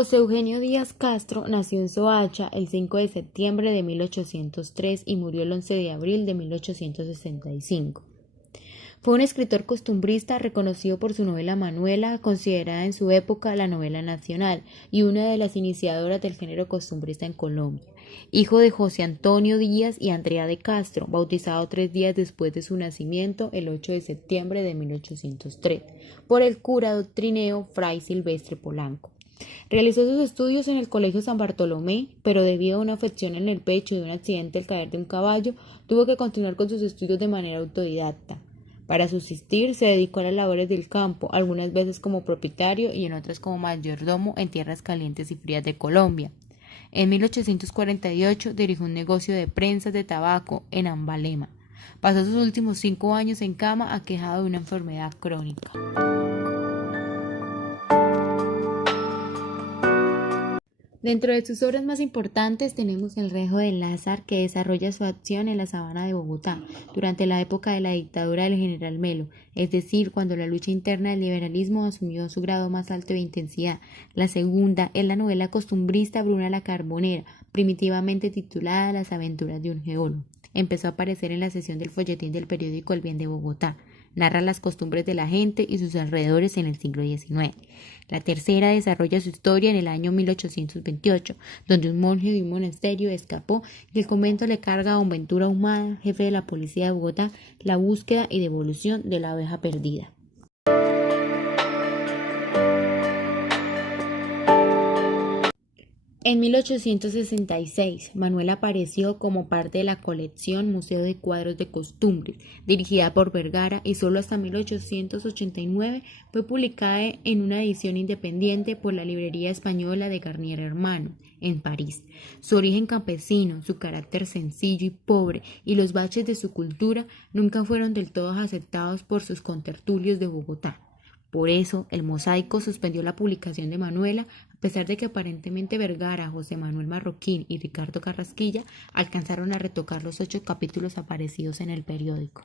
José Eugenio Díaz Castro nació en Soacha el 5 de septiembre de 1803 y murió el 11 de abril de 1865. Fue un escritor costumbrista reconocido por su novela Manuela, considerada en su época la novela nacional y una de las iniciadoras del género costumbrista en Colombia. Hijo de José Antonio Díaz y Andrea de Castro, bautizado 3 días después de su nacimiento, el 8 de septiembre de 1803, por el cura doctrineo Fray Silvestre Polanco. Realizó sus estudios en el Colegio San Bartolomé, pero debido a una afección en el pecho y un accidente al caer de un caballo, tuvo que continuar con sus estudios de manera autodidacta. Para subsistir, se dedicó a las labores del campo, algunas veces como propietario y en otras como mayordomo en tierras calientes y frías de Colombia. En 1848 dirigió un negocio de prensas de tabaco en Ambalema. Pasó sus últimos 5 años en cama aquejado de una enfermedad crónica. Dentro de sus obras más importantes tenemos El Rejo de Lázar, que desarrolla su acción en la sabana de Bogotá durante la época de la dictadura del general Melo, es decir, cuando la lucha interna del liberalismo asumió su grado más alto de intensidad. La segunda es la novela costumbrista Bruna la Carbonera, primitivamente titulada Las aventuras de un geólogo. Empezó a aparecer en la sección del folletín del periódico El Bien de Bogotá. Narra las costumbres de la gente y sus alrededores en el siglo XIX. La tercera desarrolla su historia en el año 1828, donde un monje de un monasterio escapó y el convento le carga a don Ventura Ahumada, jefe de la policía de Bogotá, la búsqueda y devolución de la oveja perdida. En 1866, Manuel apareció como parte de la colección Museo de Cuadros de Costumbres, dirigida por Vergara, y solo hasta 1889 fue publicada en una edición independiente por la librería española de Garnier Hermanos, en París. Su origen campesino, su carácter sencillo y pobre y los baches de su cultura nunca fueron del todo aceptados por sus contertulios de Bogotá. Por eso, el Mosaico suspendió la publicación de Manuela, a pesar de que aparentemente Vergara, José Manuel Marroquín y Ricardo Carrasquilla alcanzaron a retocar los 8 capítulos aparecidos en el periódico.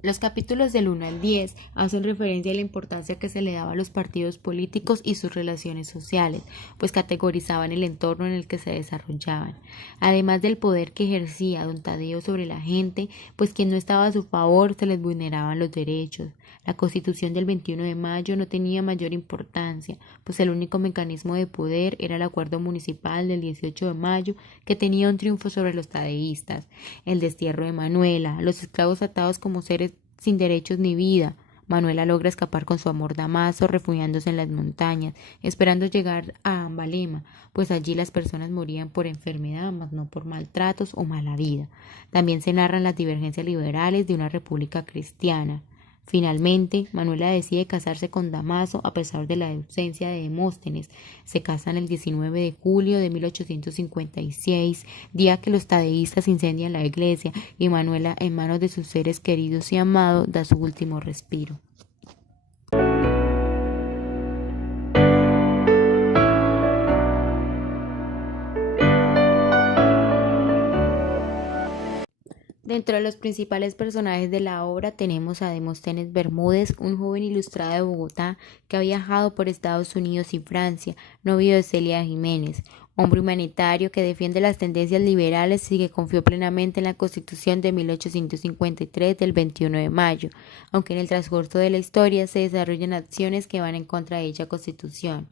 Los capítulos del 1 al 10 hacen referencia a la importancia que se le daba a los partidos políticos y sus relaciones sociales, pues categorizaban el entorno en el que se desarrollaban. Además del poder que ejercía don Tadeo sobre la gente, pues quien no estaba a su favor se les vulneraban los derechos. La Constitución del 21 de mayo no tenía mayor importancia, pues el único mecanismo de poder era el acuerdo municipal del 18 de mayo, que tenía un triunfo sobre los tadeístas, el destierro de Manuela, los esclavos atados como seres sin derechos ni vida. Manuela logra escapar con su amor Damaso, refugiándose en las montañas, esperando llegar a Ambalema, pues allí las personas morían por enfermedad, mas no por maltratos o mala vida. También se narran las divergencias liberales de una república cristiana. Finalmente, Manuela decide casarse con Damaso a pesar de la ausencia de Demóstenes. Se casan el 19 de julio de 1856, día que los tadeístas incendian la iglesia, y Manuela, en manos de sus seres queridos y amados, da su último respiro. Dentro de los principales personajes de la obra tenemos a Demóstenes Bermúdez, un joven ilustrado de Bogotá que ha viajado por Estados Unidos y Francia, novio de Celia Jiménez, hombre humanitario que defiende las tendencias liberales y que confió plenamente en la Constitución de 1853 del 21 de mayo, aunque en el transcurso de la historia se desarrollan acciones que van en contra de dicha Constitución.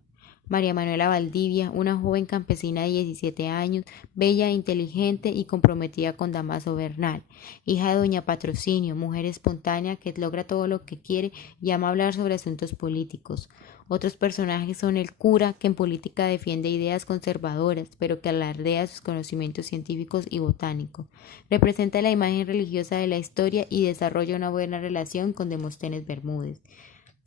María Manuela Valdivia, una joven campesina de 17 años, bella, inteligente y comprometida con Damaso Bernal, hija de doña Patrocinio, mujer espontánea que logra todo lo que quiere y ama hablar sobre asuntos políticos. Otros personajes son el cura, que en política defiende ideas conservadoras, pero que alardea sus conocimientos científicos y botánicos. Representa la imagen religiosa de la historia y desarrolla una buena relación con Demóstenes Bermúdez.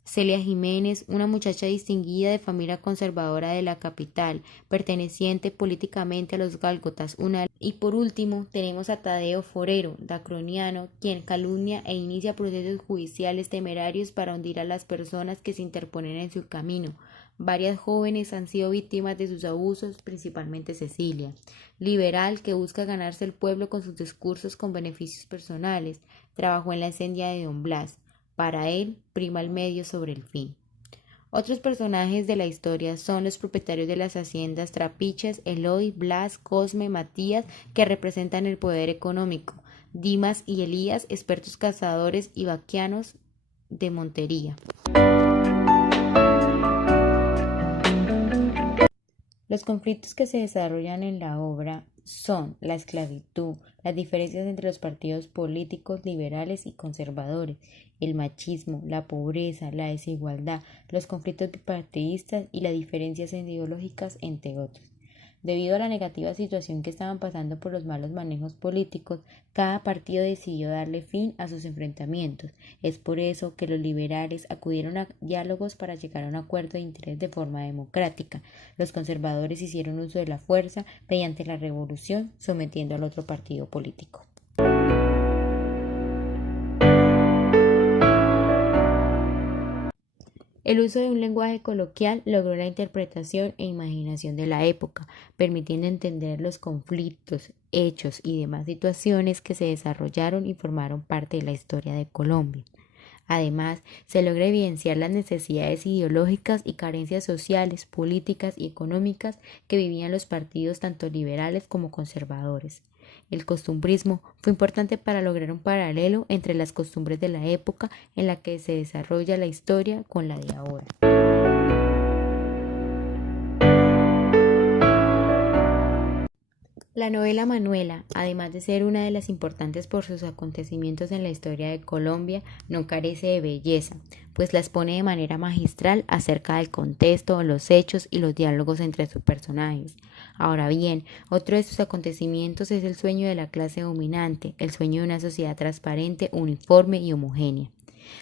Celia Jiménez, una muchacha distinguida de familia conservadora de la capital, perteneciente políticamente a los gálgotas. Y por último, tenemos a Tadeo Forero, dacroniano, quien calumnia e inicia procesos judiciales temerarios para hundir a las personas que se interponen en su camino. Varias jóvenes han sido víctimas de sus abusos, principalmente Cecilia, liberal que busca ganarse el pueblo con sus discursos con beneficios personales. Trabajó en la incendia de Don Blas. Para él, prima el medio sobre el fin. Otros personajes de la historia son los propietarios de las haciendas Trapiches, Eloy, Blas, Cosme, Matías, que representan el poder económico, Dimas y Elías, expertos cazadores y vaquianos de Montería. Los conflictos que se desarrollan en la obra son la esclavitud, las diferencias entre los partidos políticos liberales y conservadores, el machismo, la pobreza, la desigualdad, los conflictos bipartidistas y las diferencias ideológicas, entre otros. Debido a la negativa situación que estaban pasando por los malos manejos políticos, cada partido decidió darle fin a sus enfrentamientos. Es por eso que los liberales acudieron a diálogos para llegar a un acuerdo de interés de forma democrática. Los conservadores hicieron uso de la fuerza mediante la revolución, sometiendo al otro partido político. El uso de un lenguaje coloquial logró la interpretación e imaginación de la época, permitiendo entender los conflictos, hechos y demás situaciones que se desarrollaron y formaron parte de la historia de Colombia. Además, se logra evidenciar las necesidades ideológicas y carencias sociales, políticas y económicas que vivían los partidos tanto liberales como conservadores. El costumbrismo fue importante para lograr un paralelo entre las costumbres de la época en la que se desarrolla la historia con la de ahora. La novela Manuela, además de ser una de las importantes por sus acontecimientos en la historia de Colombia, no carece de belleza, pues la expone de manera magistral acerca del contexto, los hechos y los diálogos entre sus personajes. Ahora bien, otro de sus acontecimientos es el sueño de la clase dominante, el sueño de una sociedad transparente, uniforme y homogénea.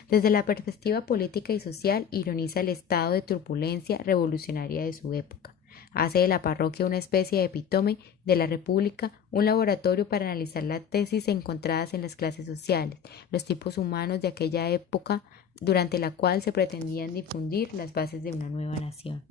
Desde la perspectiva política y social, ironiza el estado de turbulencia revolucionaria de su época. Hace de la parroquia una especie de epítome de la República, un laboratorio para analizar las tesis encontradas en las clases sociales, los tipos humanos de aquella época durante la cual se pretendían difundir las bases de una nueva nación.